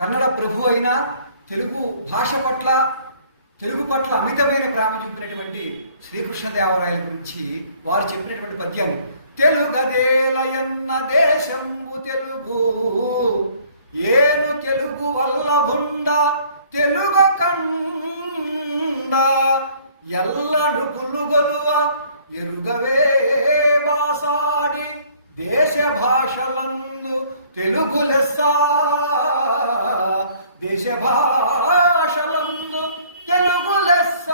కన్నడ ప్రభు అయిన తెలుగు భాష పట్ల తెలుగు పట్ల అమితమైన ప్రేమ చూపినటువంటి శ్రీకృష్ణదేవరాయల గురించి వారు చెప్పినటువంటి పద్యం తెలుగదేలయన్న దేశంబు తెలుగు ఏను తెలుగు వల్లభుండ తెలుగు కండ ఎల్లడు పులుగలువ ఎరుగవే బాసాడి దేశ భాషలందు తెలుగు లెస్సా దేశ భాషలందు తెలుగు లెస్స.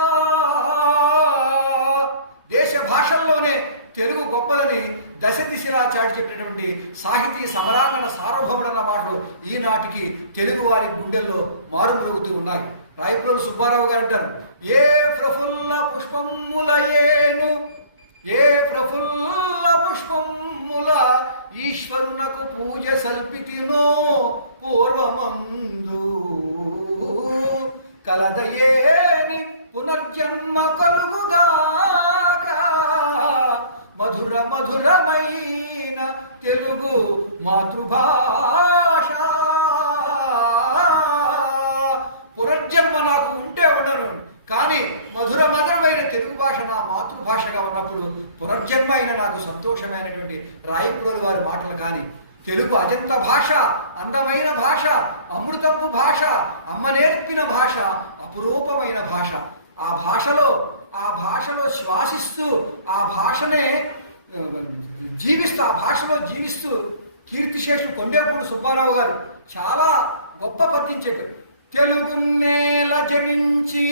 దేశ భాషల్లోనే తెలుగు గొప్పదని దశ దిశలా చాటి చెప్పినటువంటి సాహితీ సమరాంగణ సార్వభౌముడన్న మాటలు ఈనాటికి తెలుగు వారి గుండెల్లో మారుమ్రోగుతూ ఉన్నాయి. రాయప్రోలు సుబ్బారావు గారు అంటారు ఏ కలదయేని పునర్జన్మ కలుగుగాక మధుర మధురమైన తెలుగు మాతృభాష. పునర్జన్మ నాకు ఉంటే ఉండను కానీ మధుర మధురమైన తెలుగు భాష నా మాతృభాషగా ఉన్నప్పుడు పునర్జన్మ అయిన నాకు సంతోషమైనటువంటి రాయపురోలు వారి మాటలు కానీ తెలుగు అజంత భాష అందమైన భాష అమృతపు భాష అమ్మ నేర్పిన భాష అపురూపమైన భాష ఆ భాషలో ఆ భాషలో శ్వాసిస్తూ ఆ భాషనే జీవిస్తూ ఆ భాషలో జీవిస్తూ కీర్తిశేషు కొండేపూడి సుబ్బారావు గారు చాలా గొప్ప పద్యం చెప్పారు తెలుగు నేల జనించి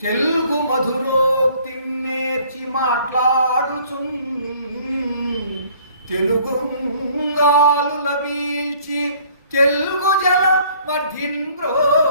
తెలుగు మధురోక్తి నేర్చి మాట్లాడుచున్ తెలుగు గాలు లభించి తెలుగు జన మధ్యంబ్రోలి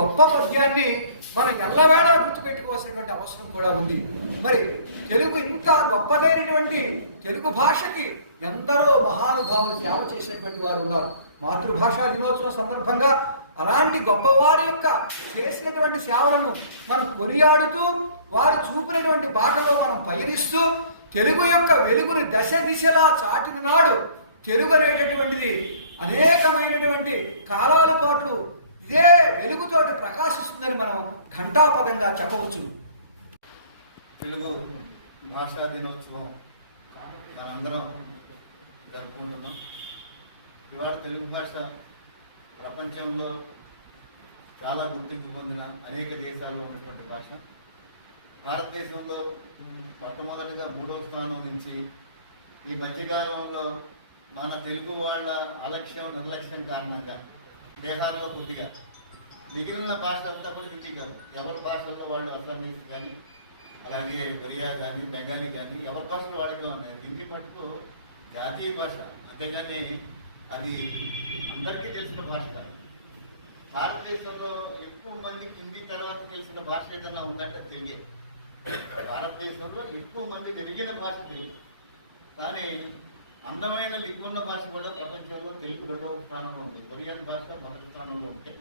గొప్ప పద్యాన్ని మనం ఎల్లవేళ గుర్తుపెట్టుకోవాల్సినటువంటి అవసరం కూడా ఉంది. మరి తెలుగు ఇంత గొప్పదైనటువంటి తెలుగు భాషకి ఎందరో మహానుభావులు సేవ చేసినటువంటి వారు ఉన్నారు. మాతృభాష దినోత్సవం సందర్భంగా అలాంటి గొప్పవారి యొక్క చేసినటువంటి సేవలను మనం కొనియాడుతూ వారు చూపినటువంటి బాటలో మనం పయనిస్తూ తెలుగు యొక్క వెలుగుని దశ దిశలా చాటిన నాడు తెలుగు అనేటటువంటిది అనేకమైనటువంటి కాలాల పాటు ఇదే వెలుగుతోటి ప్రకాశిస్తుందని మనం ఘంటాపదంగా చెప్పవచ్చు. తెలుగు భాషా దినోత్సవం మనందరం జరుపుకుంటున్నాం. ఇవాళ తెలుగు భాష ప్రపంచంలో చాలా గుర్తింపు పొందిన అనేక దేశాల్లో ఉన్నటువంటి భాష. భారతదేశంలో మొట్టమొదటిగా మూడవ స్థానం నుంచి ఈ మధ్యకాలంలో మన తెలుగు వాళ్ళ అలక్ష్యం నిర్లక్ష్యం కారణంగా దేహాల్లో కొద్దిగా మిగిలిన భాషలంతా కూడా హిందీ కాదు. ఎవరి భాషల్లో వాళ్ళు అస్సామీస్ కానీ అలాగే ఒరియా కానీ బెంగాలీ కానీ ఎవరి భాషలో వాడుతూ ఉన్నాయి. హిందీ మటుకు జాతీయ భాష. అంతేగాని అది అందరికీ తెలిసిన భాష కాదు. భారతదేశంలో ఎక్కువ మందికి హిందీ తర్వాత తెలిసిన భాష ఏదన్నా ఉందంటే తెలుగే. భారతదేశంలో ఎక్కువ మంది పెరిగిన భాష తెలుగు. కానీ అందమైన లిక్కున్న భాష కూడా ప్రపంచంలో తెలుగు రెండవ స్థానంలో ఉంది. కొరియన్ భాష మొదటి స్థానంలో ఉంటాయి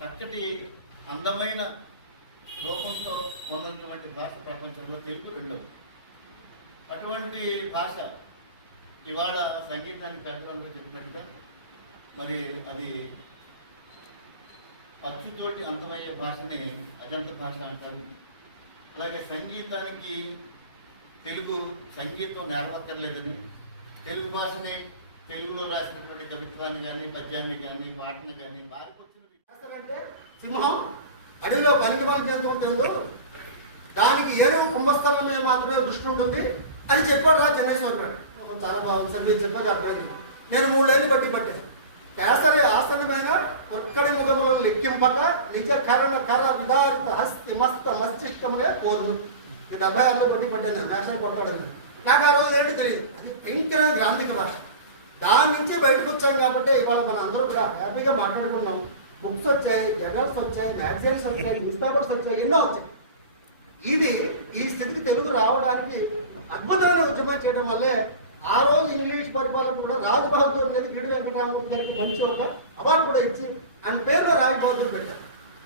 చక్కటి అందమైన రూపంతో పొందినటువంటి భాష ప్రపంచంలో తెలుగు రెండవ. అటువంటి భాష ఇవాళ సంగీతాన్ని పెద్దలందరూ చెప్పినట్టుగా మరి అది అచ్చుతోటి అంతమయ్యే భాషని అజంత భాష అంటారు. అలాగే సంగీతానికి తెలుగు సంగీతం నేరవక్కర్లేదని తెలుగు భాషని తెలుగులో రాసినటువంటి కవిత్వాన్ని కానీ పద్యాన్ని కానీ పాటని కానీ మారికొచ్చినది సింహం అడవిలో పనికి పని చేస్తూ ఉంటుందో. దానికి ఏదో కుంభస్థలం మీద మాత్రమే దృష్టి ఉంటుంది. అని చెప్పాడు రా చెన్నైశ్వర్ చాలా బాగుంది సార్ మీరు చెప్పారు అర్థమైంది. నేను మూడేళ్ళు బట్టి పట్టాను. కేసరి ఆసనమైన ఒక్కడి ముఖములను లెక్కింపక నిజ కరణ కర విదారిత హస్తి మస్త మస్తిష్కములే కోరును. ఈ డెబ్బై ఆరులో బట్టి పడ్డాను నేషనల్ కొడతాడని. నాకు ఆ రోజు ఏంటి తెలియదు అది భయంకర గ్రాంధిక భాష దాని నుంచి బయటకు వచ్చాం కాబట్టి ఇవాళ మన అందరూ కూడా హ్యాపీగా మాట్లాడుకున్నాం బుక్స్ వచ్చాయి జర్నల్స్ వచ్చాయి మ్యాగజైన్స్ వచ్చాయి న్యూస్ పేపర్స్ వచ్చాయి ఎన్నో వచ్చాయి. ఇది ఈ స్థితికి తెలుగు రావడానికి అద్భుతమైన ఉద్యమం చేయడం వల్లే ఆ రోజు ఇంగ్లీష్ పరిపాలన కూడా రాజ్ బహదూర్ మీద గిడి వెంకటరామూర్తి గారికి మంచి ఒక అవార్డు కూడా ఇచ్చి ఆయన పేరులో రాజ్ బహదూర్ పెట్టారు.